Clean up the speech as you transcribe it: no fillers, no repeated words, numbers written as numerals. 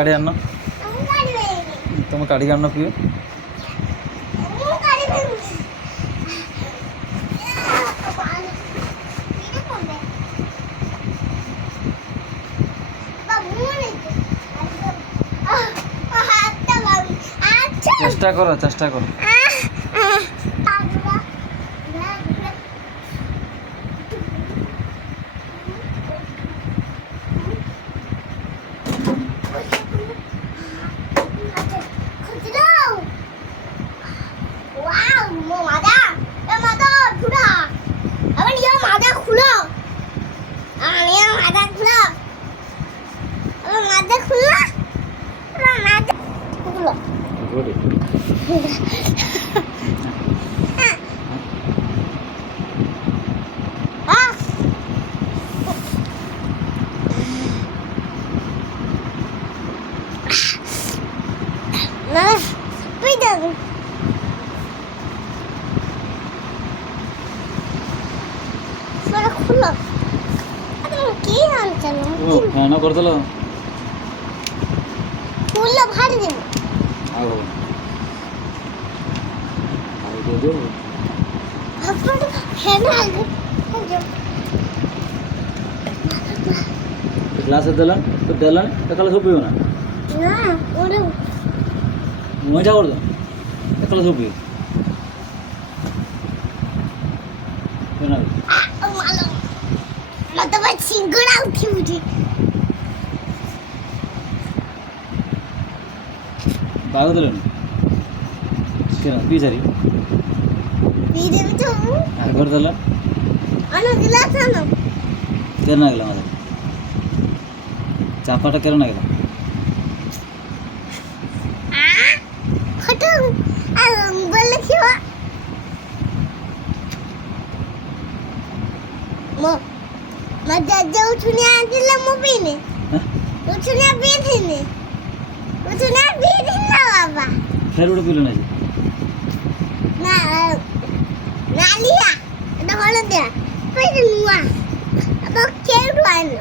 କାଢ଼ି ଆଣିନ ତମେ କାଢ଼ିକି ଆଣିନ ପିଅ। চেষ্টা করো চেষ্টা করো। ଫ୍ୟାନ୍ କରିଦେଲ ଫୁଲ ଭାରି ଦେବ ଆଉ ଗ୍ଲାସ୍ ଦେଲା ତ ଦେଲାଣି ଏକାଲେ ସବୁ ପିଇବ ନା ମଜା କରିଦ ଏକାଲେ ସବୁ ପିଇବ ମତେ ବା ସିଙ୍ଗଡ଼ା ଉଠିବୁଛି ବାଗ ଦେଲେଣି କେନା ପିଇ ସାରି ପିଇଦେବି ତ ଆର କରିଦେଲା ଆଣ ଗ୍ଲାସ୍ ଆଣ କେନ ନାଗିଲା ମୋତେ ଚାପାଟା କେନ ନାଗିଲା ଖଟ ମୋବାଇଲ ଦେଖିବା ମୋ ଜେଜେ ଉଠୁଣିଆ ଆଣିଥିଲେ ମୁଁ ପିଇନି ଉଠୁଣିଆ ପିଇଥିନି ଉଠୁଣିଆ ପିଇଥିନି ନା ବାବା ଫେର ଗୋଟେ ପିଇଲ ନା ନା ନାଲିଆ এটা ହଳଦିଆ ପିଇନି ନୂଆ ତ କେଉଁଠୁ ଆଣିଲ